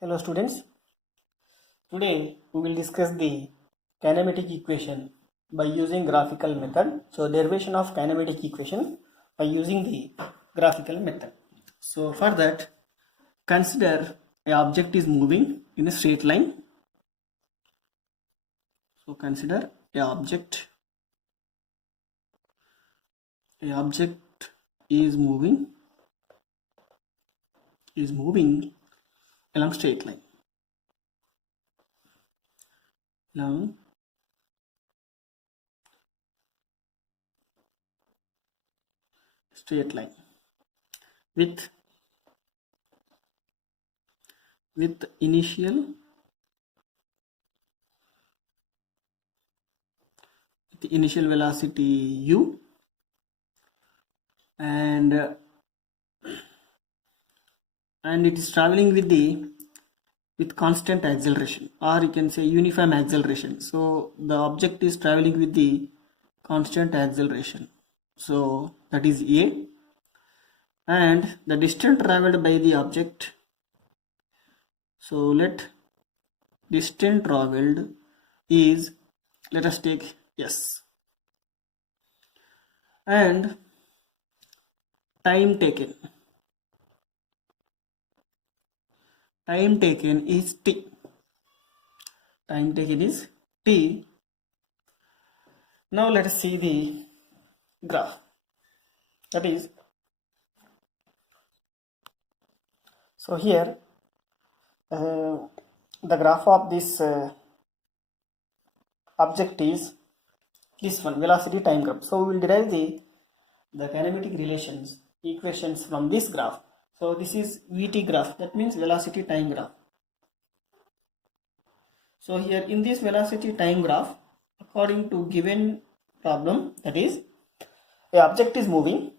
Hello students, today we will discuss the kinematic equation by using graphical method. So derivation of kinematic equation by using the graphical method. So for that, consider a object is moving in a straight line. So consider a object is moving along straight line. Along straight line with initial velocity u and it is traveling with constant acceleration, or you can say uniform acceleration. So the object is traveling with the constant acceleration, so that is a, and the distance traveled by the object, so let distance traveled is, let us take s, and time taken is t. Time taken is t. Now let us see the graph. That is, so here the graph of this object is this one, velocity time graph. So we will derive the kinematic relations equations from this graph. So this is vt graph, that means velocity time graph. So here in this velocity time graph, according to given problem, that is, the object is moving.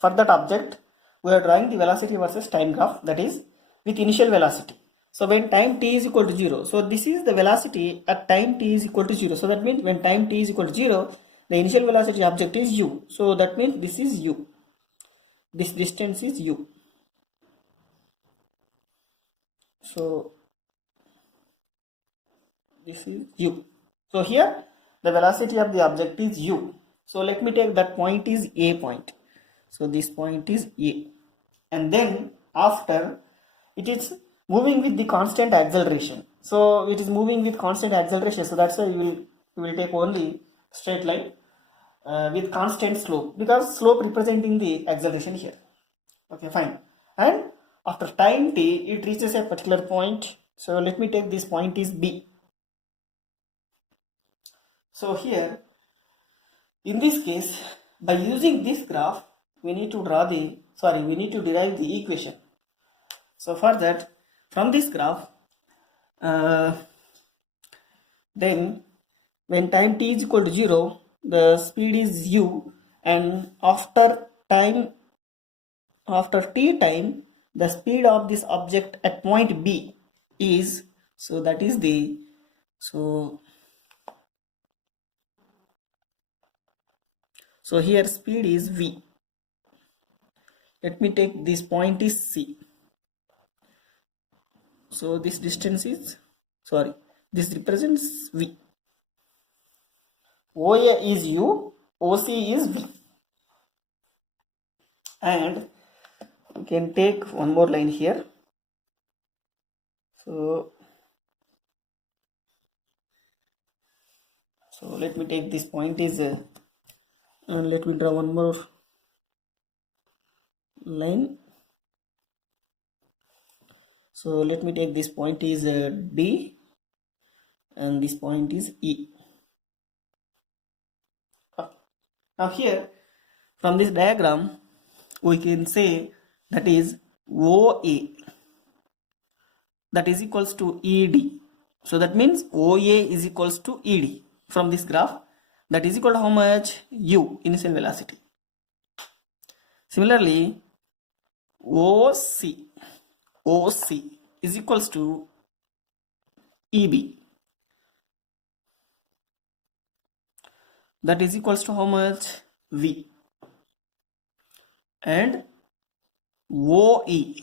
For that object, we are drawing the velocity versus time graph, that is with initial velocity. So when time t is equal to 0, so this is the velocity at time t is equal to 0. So that means when time t is equal to 0, the initial velocity object is u. So that means this is u. This distance is u. So this is u. So here the velocity of the object is u. So let me take that point is a point. So this point is a, and then after it is moving with the constant acceleration. So it is moving with constant acceleration. So that's why we will take only straight line with constant slope, because slope representing the acceleration here. Okay, fine. And after time t, it reaches a particular point. So let me take this point is b. So here, in this case, by using this graph, we need to derive the equation. So for that, from this graph, then when time t is equal to 0, the speed is u, and after t time, the speed of this object at point b is, so that is the, so here speed is v. Let me take this point is c. So this distance is, this represents v. OA is u, OC is v. And we can take one more line here. So let me take this point is, and let me draw one more line. So let me take this point is D, and this point is E. Now here, from this diagram, we can say that is OA, that is equals to ED. So that means OA is equals to ED from this graph. That is equal to how much? U, initial velocity. Similarly, OC is equals to EB. That is equals to how much? V. And OE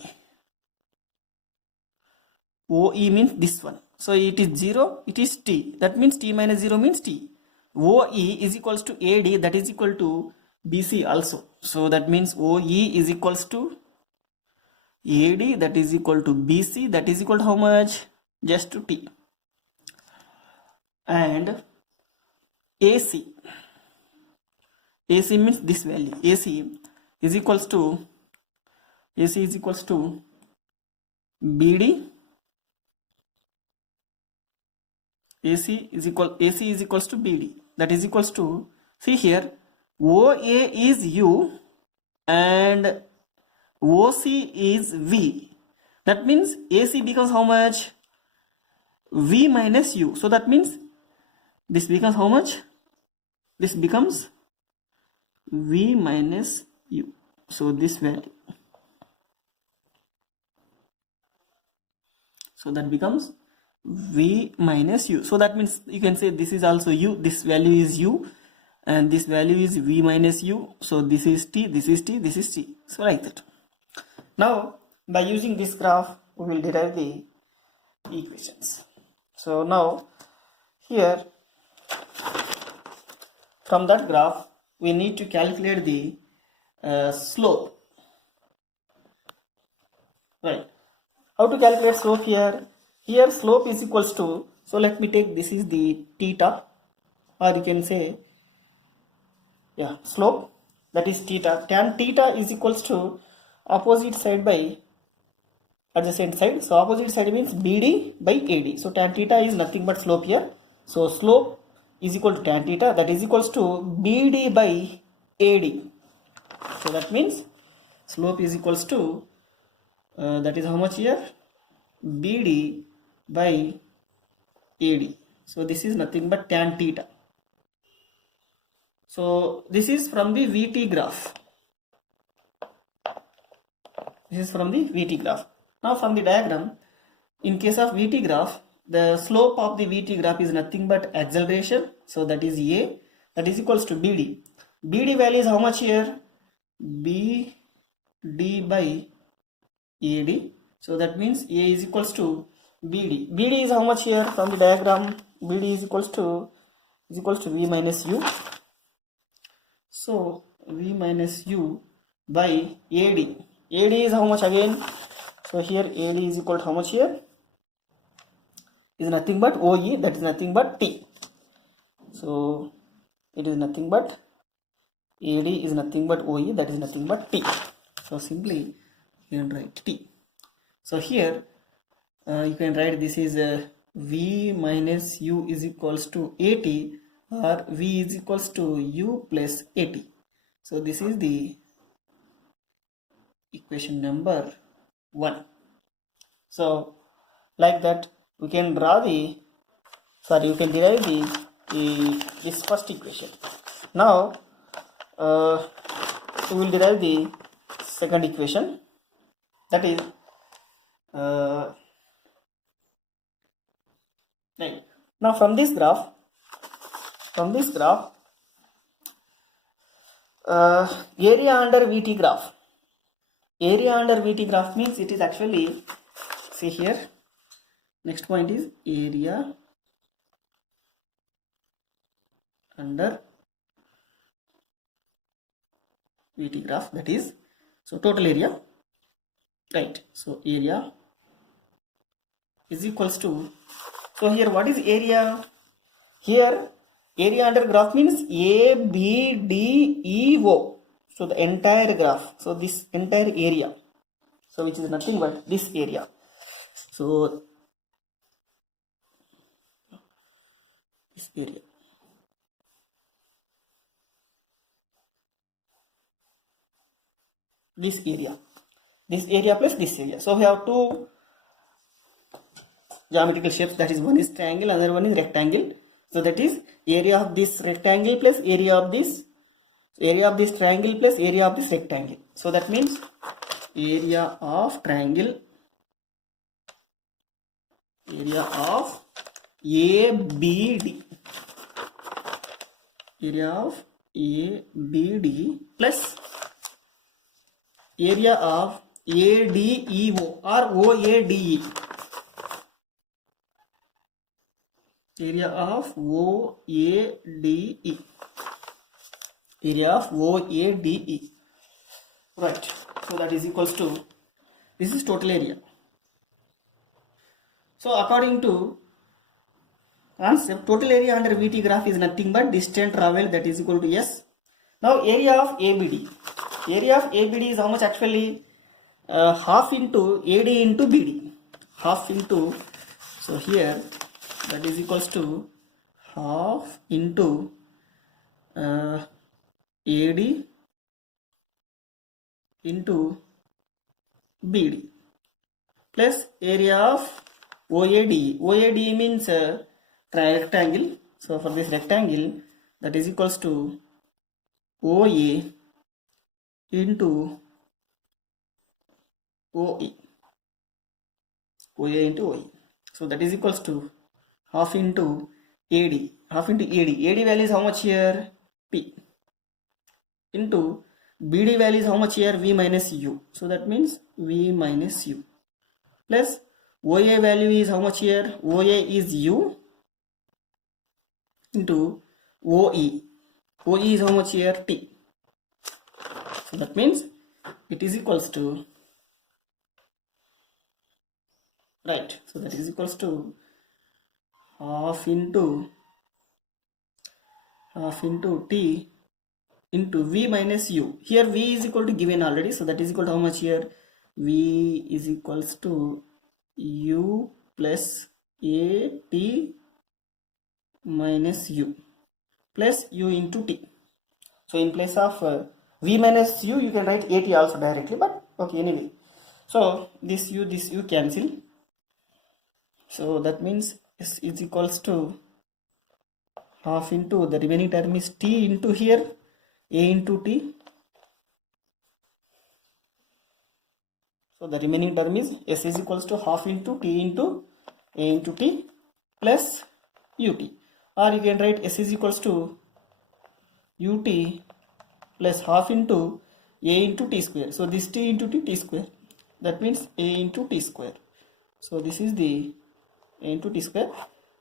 OE means this one. So it is 0, it is T. That means T minus 0 means T. OE is equals to AD, that is equal to BC also. So that means OE is equals to AD, that is equal to BC, that is equal to how much? Just to T. And AC. AC means this value. AC is equals to BD. AC is equals to BD, that is equals to, see here, OA is U and OC is V. That means AC becomes how much? V minus U. So that means this becomes how much? This becomes V minus U. So this value. So that becomes V minus U. So that means you can say this is also U, this value is U, and this value is V minus U. So this is T, this is T, this is T. So like that. Now by using this graph we will derive the equations. So now here from that graph we need to calculate the slope. Right. How to calculate slope here? Here slope is equals to, so let me take, this is the theta, or you can say, yeah, slope, that is theta. Tan theta is equals to opposite side by adjacent side. So opposite side means BD by AD. So tan theta is nothing but slope here. So slope is equal to tan theta, that is equals to BD by AD. So that means slope is equals to that is how much here? BD by AD. So this is nothing but tan theta. So this is from the VT graph. This is from the VT graph. Now from the diagram, in case of VT graph, the slope of the VT graph is nothing but acceleration. So that is A, that is equals to BD. BD value is how much here? BD by AD. So that means A is equals to BD. BD is how much here from the diagram? BD is equals to V minus U. So V minus U by AD. AD is how much again? So here AD is equal to how much here? Is nothing but OE, that is nothing but T. So it is nothing but AD is nothing but OE, that is nothing but T. So simply you can write T. So here you can write this is V minus U is equals to AT, or V is equals to U plus AT. So this is the equation number 1. So like that we can draw the, sorry, you can derive this first equation. Now we will derive the second equation, that is right. Now from this graph area under VT graph. Area under VT graph means it is actually, see here, next point is area under VT graph, that is, so total area, right? So area is equals to, so here what is area? Here area under graph means A, B, D, E, O. So the entire graph, so this entire area, so which is nothing but this area. So this area, this area plus this area. So we have two geometrical shapes, that is one is triangle, another one is rectangle. So that is area of this rectangle plus area of this triangle plus area of this rectangle. So that means area of triangle, area of ABD, area of ABD plus area of ADEO or OADE. area of OADE, area of OADE, right? So that is equals to, this is total area. So according to concept, total area under VT graph is nothing but distance traveled, that is equal to S. Now area of ABD, area of ABD is how much actually? Half into AD into BD, half into, so here that is equals to half into AD into BD plus area of OAD. OAD means rectangle. So for this rectangle, that is equals to OA into OE, OA into OE. So that is equals to half into AD, half into AD. AD value is how much here? P. Into BD value is how much here? V minus U. So that means V minus U. Plus OA value is how much here? OA is U into OE. OE is how much here? T. So that means it is equals to, right, so that is equals to half into T into V minus U. Here V is equal to given already, so that is equal to how much here? V is equals to U plus AT minus U plus U into T. So in place of V minus U, you can write AT also directly, but okay, anyway. So this U cancel. So that means S is equals to half into, the remaining term is T into here, A into T. So the remaining term is S is equals to half into T into A into T plus UT. Or you can write S is equals to UT plus half into A into T square. So this T into T square. That means A into T square. So this is the A into T square.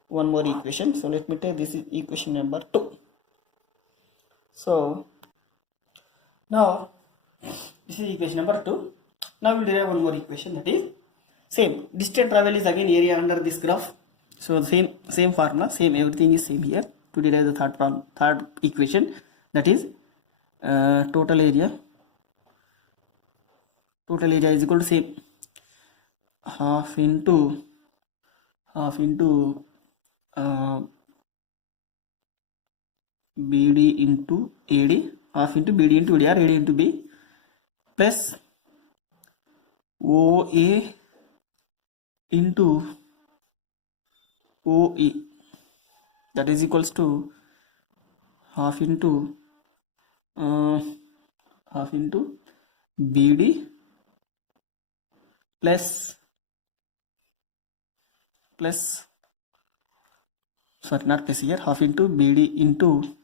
One more equation. So let me take this is equation number 2. So now this is equation number 2. Now we'll derive one more equation, that is same. Distance travel is again area under this graph. So same formula, same, everything is same here. To derive the third equation, that is total area. Total area is equal to same, half into BD into AD, half into BD into AD or AD into B plus OA into OE, that is equals to half into BD plus sorry, not plus here, half into BD into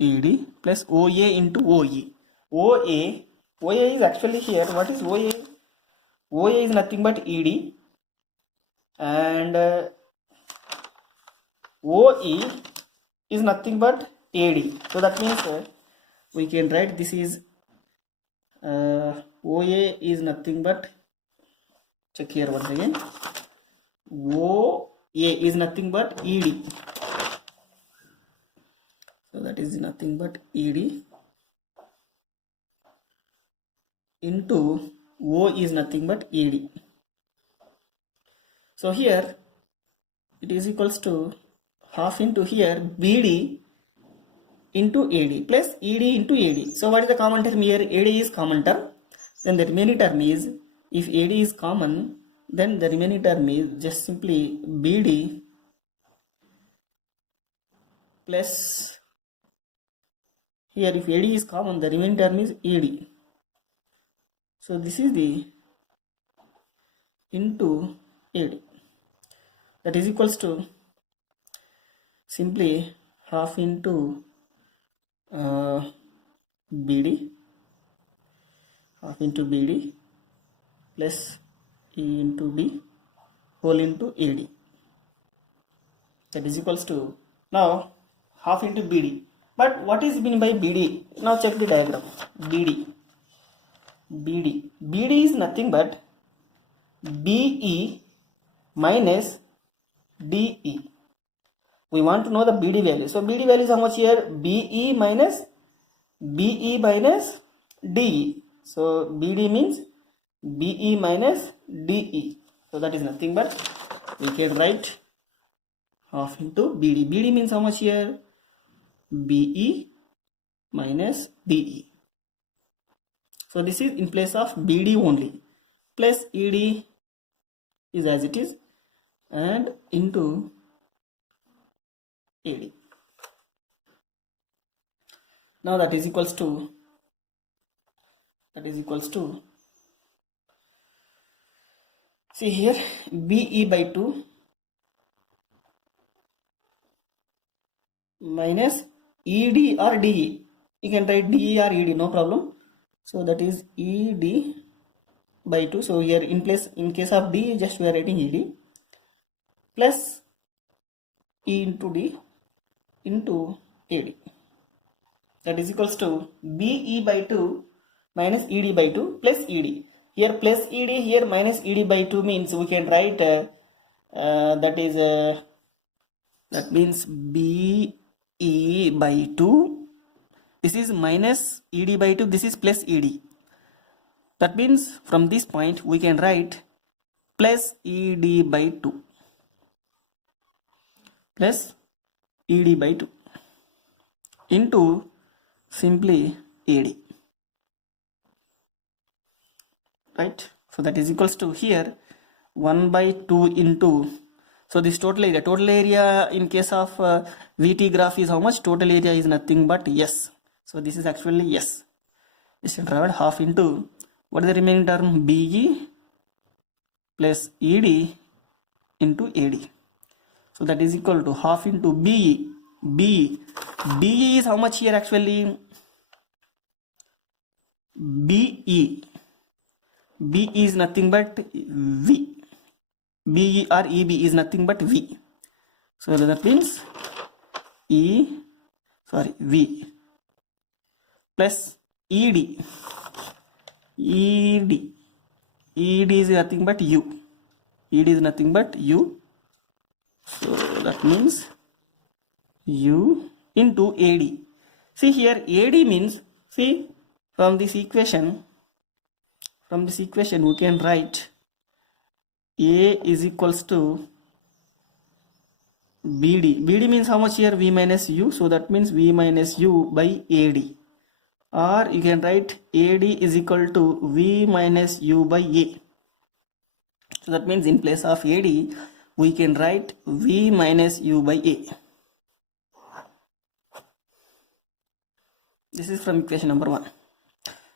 AD plus OA into OE. OA is actually here. What is OA? OA is nothing but ED, and OE is nothing but AD. So that means we can write this is OA is nothing but, check here once again, OA is nothing but ED. So that is nothing but ED into O is nothing but AD. So here it is equals to half into here BD into AD plus ED into AD. So what is the common term here? AD is common term. Then the remaining term is, if AD is common, then the remaining term is just simply BD plus, here if AD is common, the remaining term is ED. So this is the into AD, that is equals to simply half into BD, half into BD plus E into D whole into AD. that is equals to, now half into BD. But what is mean by BD? Now check the diagram. BD is nothing but BE minus DE. We want to know the BD value. So BD value is how much here? BE minus DE. So BD means BE minus DE. So that is nothing but we can write half into BD. BD means how much here? BE minus DE. So this is in place of BD only. Plus ED is as it is and into AD. Now that is equals to see here BE by 2 minus ED or DE. You can write DE or ED, no problem. So that is ED by 2. So here in case of D, just we are writing ED plus E into D into AD. That is equals to BE by 2 minus ED by 2 plus ED. Here plus ED, here minus ED by 2 means we can write that means BE by 2. This is minus ED by 2. This is plus ED. That means from this point we can write plus ED by 2. Plus ED by 2 into simply AD. Right? So that is equals to here 1 by 2 into, so this total area in case of VT graph is how much? Total area is nothing but S. So this is actually S. This is divided half into, what is the remaining term? BE plus ED into AD. So that is equal to half into BE. BE is how much here actually? BE is nothing but V. BE or EB is nothing but V. So that means V plus ED. ED is nothing but U. ED is nothing but U. So that means U into AD. See here AD means, see from this equation we can write A is equals to BD. BD means how much here? V minus U. So that means V minus U by AD. Or you can write AD is equal to V minus U by A. So that means in place of AD we can write V minus U by A. This is from equation number 1.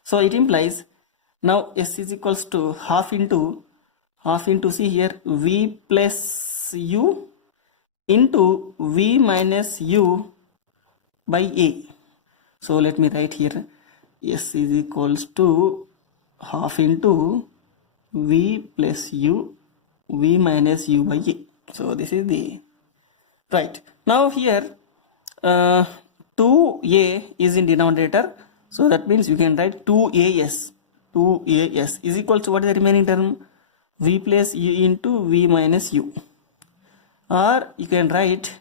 So it implies now S is equals to half into see here V plus U into V minus U by A. So let me write here S is equals to half into V plus U V minus U by A. So this is the right. Now here 2A is in denominator. So that means you can write 2AS. 2AS is equal to what is the remaining term? V plus U into V minus U. Or you can write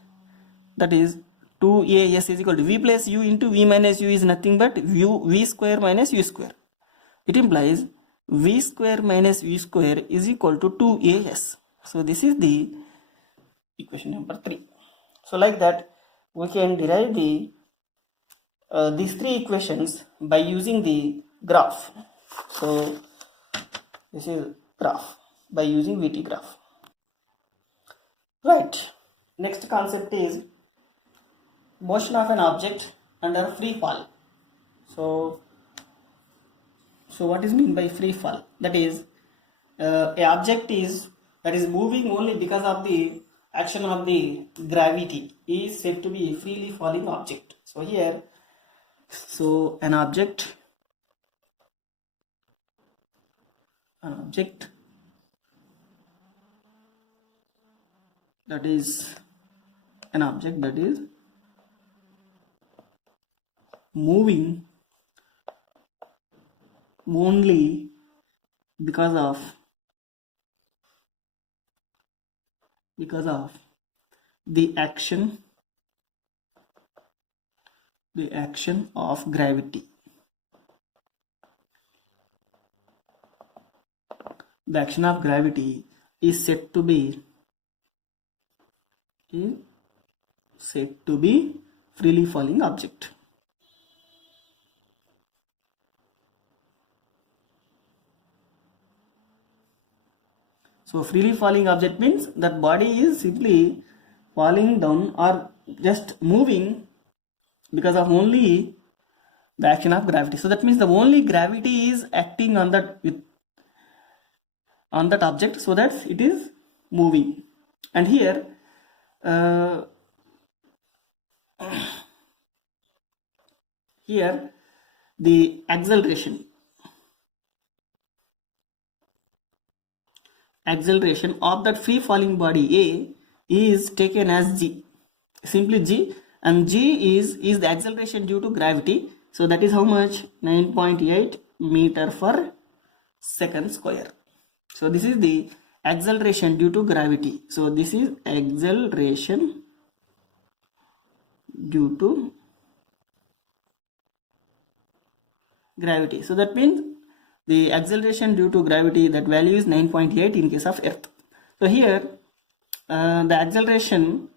that is 2AS is equal to V plus U into V minus U is nothing but V square minus U square. It implies V square minus U square is equal to 2AS. So this is the equation number 3. So like that we can derive the these 3 equations by using the graph. So this is graph by using VT graph. Right. Next concept is motion of an object under free fall. So what is meant by free fall? That is a object is moving only because of the action of the gravity is said to be a freely falling object. So here, so an object that is an object that is moving only because of the action of gravity. The action of gravity is said to be freely falling object. So freely falling object means that body is simply falling down or just moving because of only the action of gravity. So that means the only gravity is acting on that object so that it is moving. And here the acceleration of that free falling body A is taken as g, simply g, and g is the acceleration due to gravity. So that is how much? 9.8 meter per second square. So this is the acceleration due to gravity. So this is acceleration due to gravity. So that means the acceleration due to gravity, that value is 9.8 in case of Earth. So here the acceleration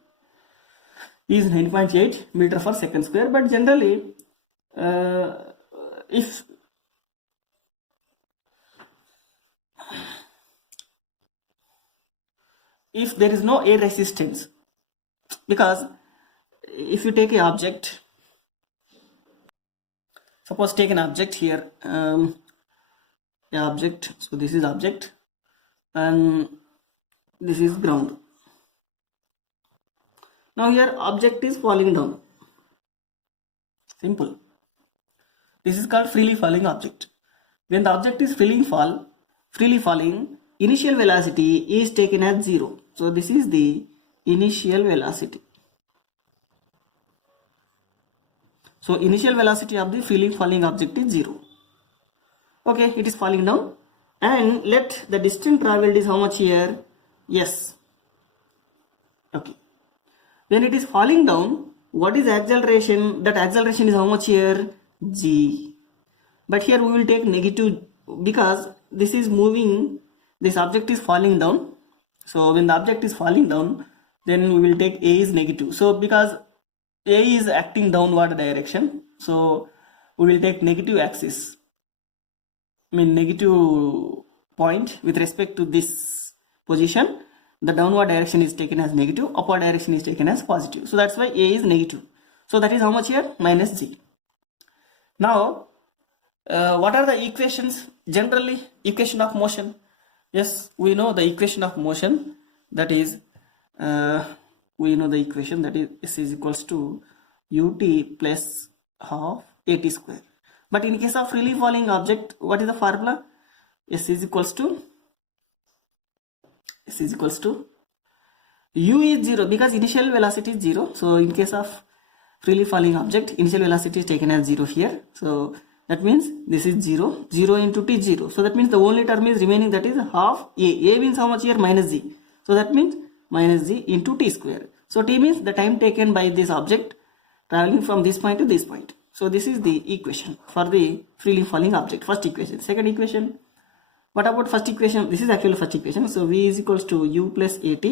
is 9.8 meter per second square, but generally if there is no air resistance, because if you take an object, suppose take an object here, object, so this is object and this is ground. Now here object is falling down, simple. This is called freely falling object. When the object is freely falling, initial velocity is taken as 0. So this is the initial velocity. So initial velocity of the freely falling object is 0. Okay, it is falling down, and let the distance traveled is how much here? S. Okay. When it is falling down, what is acceleration? That acceleration is how much here? G. But here we will take negative because this is moving, this object is falling down. So when the object is falling down, then we will take A is negative. So because A is acting downward direction, so we will take negative axis, negative point with respect to this position. The downward direction is taken as negative, upward direction is taken as positive. So that's why A is negative. So that is how much here? Minus G. Now what are the equations? Generally, equation of motion. Yes, we know the equation of motion, that is we know the equation, that is S is equals to ut plus half at square. But in case of freely falling object, what is the formula? S is equals to u is 0 because initial velocity is 0. So in case of freely falling object, initial velocity is taken as 0 here. So that means this is 0 into t 0. So that means the only term is remaining, that is half A. A means how much here? Minus G. So that means minus G into t square. So t means the time taken by this object traveling from this point to this point. So this is the equation for the freely falling object, first equation. Second equation, what about first equation? This is actually first equation. So v is equals to u plus at.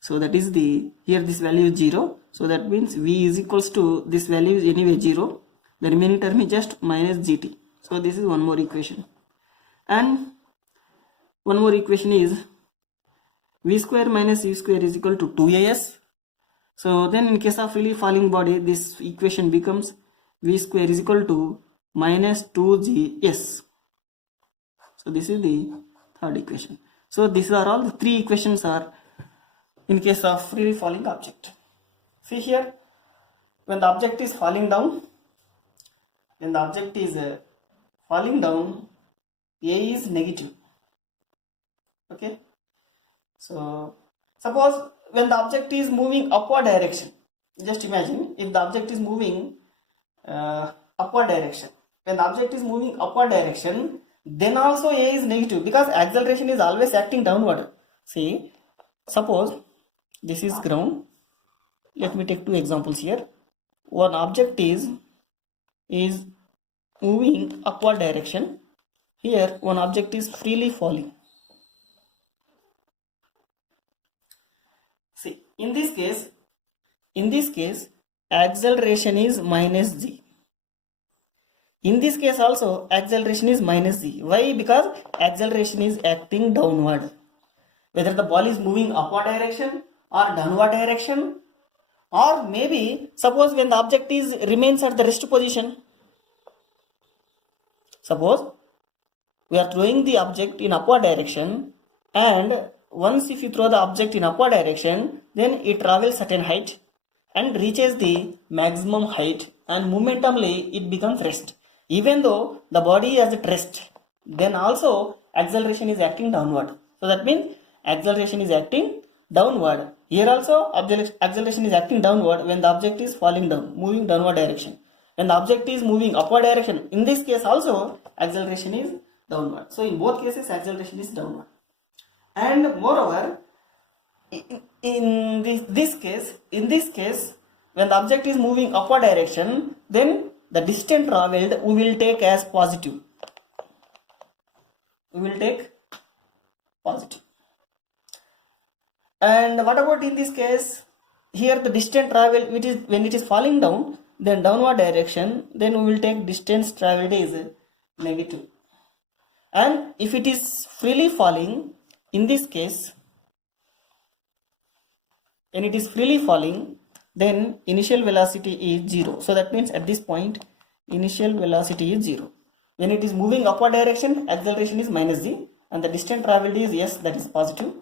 So that is the, here this value is 0. So that means v is equals to, this value is anyway 0. The remaining term is just minus gt. So this is one more equation. And one more equation is v square minus u square is equal to 2as. So then in case of freely falling body, this equation becomes v square is equal to minus 2gs. So this is the third equation. So these are all the three equations are in case of freely falling object. See here, when the object is falling down, A is negative. Okay. So suppose when the object is moving upward direction, just imagine if the object is moving upward direction. When the object is moving upward direction, then also A is negative because acceleration is always acting downward. See, suppose this is ground. Let me take two examples here. One object is moving upward direction. Here one object is freely falling. See, in this case acceleration is minus g. In this case also acceleration is minus g. Why? Because acceleration is acting downward. Whether the ball is moving upward direction or downward direction, or maybe suppose when the object remains at the rest position. Suppose we are throwing the object in upward direction, and once if you throw the object in upward direction, then it travels certain height and reaches the maximum height, and momentarily it becomes rest. Even though the body is at rest, then also acceleration is acting downward. So that means acceleration is acting downward. Here also acceleration is acting downward when the object is falling down, moving downward direction. When the object is moving upward direction, in this case also acceleration is downward. So in both cases acceleration is downward. And moreover, in this case, when the object is moving upward direction, then the distance traveled we will take as positive. We will take positive. And what about in this case? Here the distance traveled, which is when it is falling down, then downward direction, then we will take distance traveled is negative. And if it is freely falling, in this case, when it is freely falling, then initial velocity is 0. So that means at this point initial velocity is 0. When it is moving upward direction, acceleration is minus g, and the distance traveled is yes, that is positive.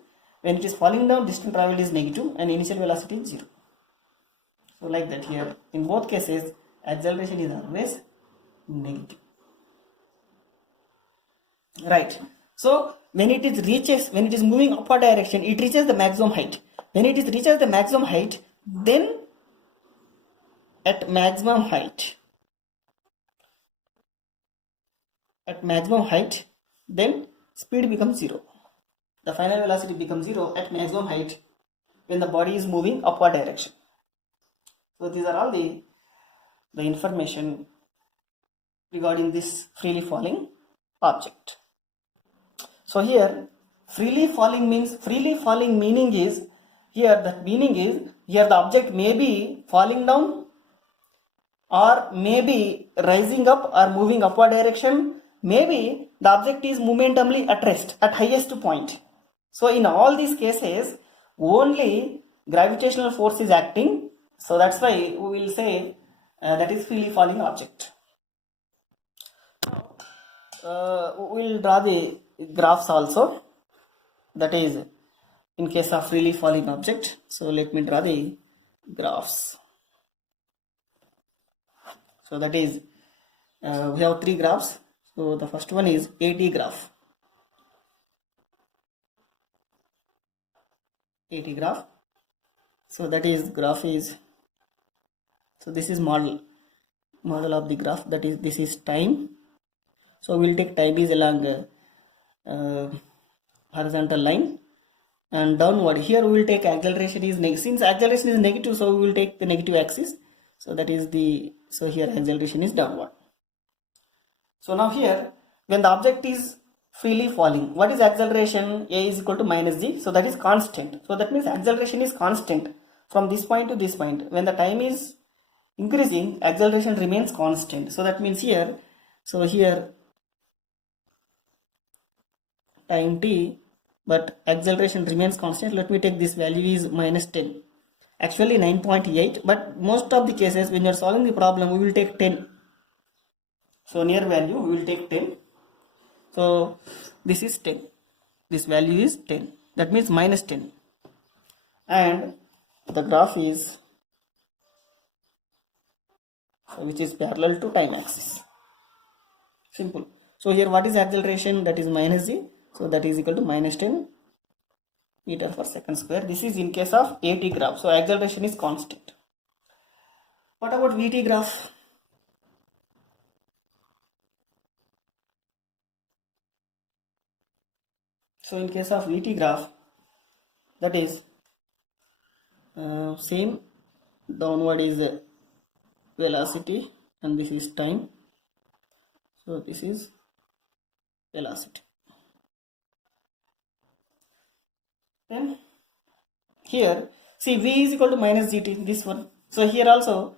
When it is falling down, distance traveled is negative and initial velocity is 0. So like that here, in both cases acceleration is always negative. Right. So when it is moving upward direction, it reaches the maximum height. When it reaches the maximum height, then at maximum height, then speed becomes 0. The final velocity becomes 0 at maximum height when the body is moving upward direction. So these are all the information regarding this freely falling object. So here freely falling meaning is here the object may be falling down or maybe rising up or moving upward direction. Maybe the object is momentarily at rest at highest point. So in all these cases only gravitational force is acting. So that's why we will say that is freely falling object. We will draw the graphs also, that is in case of freely falling object. So let me draw the graphs. So that is we have three graphs. So the first one is AT graph. So that is graph is, so this is model of the graph, that is this is time. So we will take time is along horizontal line, and downward here we will take acceleration is negative. Since acceleration is negative, so we will take the negative axis. So that is so here acceleration is downward. So now here when the object is freely falling, what is acceleration? A is equal to minus g, so that is constant. So that means acceleration is constant from this point to this point. When the time is increasing, acceleration remains constant. So that means here, so here time t, but acceleration remains constant. Let me take this value is minus 10, actually 9.8, but most of the cases when you are solving the problem we will take 10. So near value we will take 10. So this is 10, this value is 10, that means minus 10, and the graph is which is parallel to time axis. Simple. So here what is acceleration? That is minus g, so that is equal to minus 10 meter per second square. This is in case of AT graph, so acceleration is constant. What about VT graph? So in case of VT graph, that is same, downward is velocity and this is time. So this is velocity. Then here see v is equal to minus gt, this one. So here also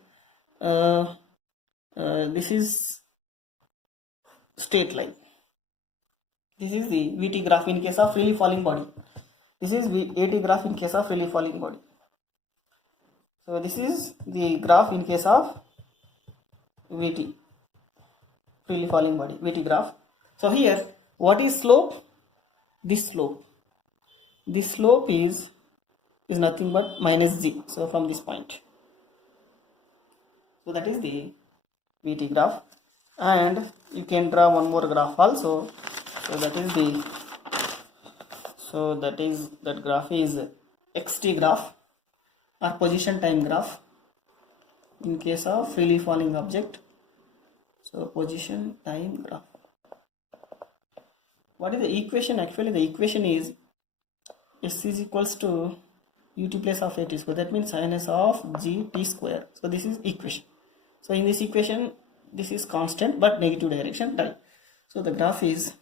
this is straight line. This is the VT graph in case of freely falling body. This is AT graph in case of freely falling body. So this is the graph in case of VT, freely falling body, VT graph. So here what is slope? This slope. This slope is nothing but minus g. So from this point. So that is the VT graph, and you can draw one more graph also. So that is that graph is xt graph or position time graph in case of freely falling object. So position time graph. What is the equation? Actually the equation is s is equals to ut plus of at square. That means sinus of gt square. So this is equation. So in this equation this is constant but negative direction time. So the graph is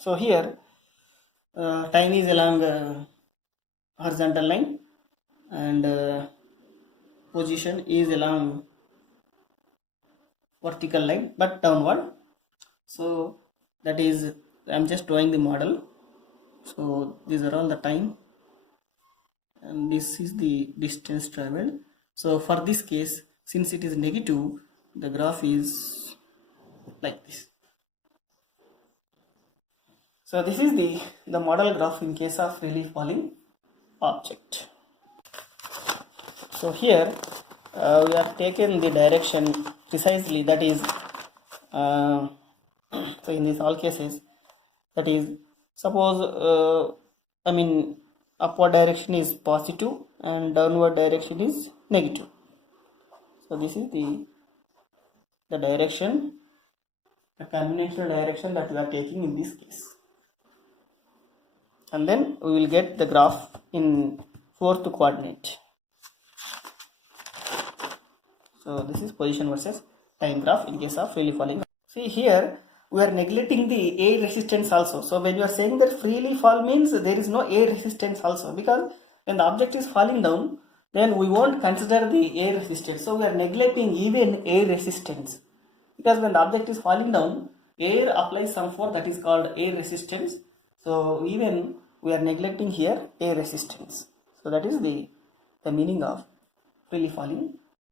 so here time is along horizontal line and position is along vertical line but downward. So that is, I'm just drawing the model. So these are all the time and this is the distance traveled. So for this case, since it is negative, the graph is like this. So this is the model graph in case of freely falling object. So here we have taken the direction precisely, that is so in these all cases, that is, suppose upward direction is positive and downward direction is negative. So this is the direction, the conventional direction that we are taking in this case. And then we will get the graph in fourth coordinate. So this is position versus time graph in case of freely falling. See here we are neglecting the air resistance also. So when you are saying that freely fall means there is no air resistance also, because when the object is falling down, then we won't consider the air resistance. So we are neglecting even air resistance, because when the object is falling down, air applies some force, that is called air resistance. So even we are neglecting here air resistance. So that is the meaning of freely falling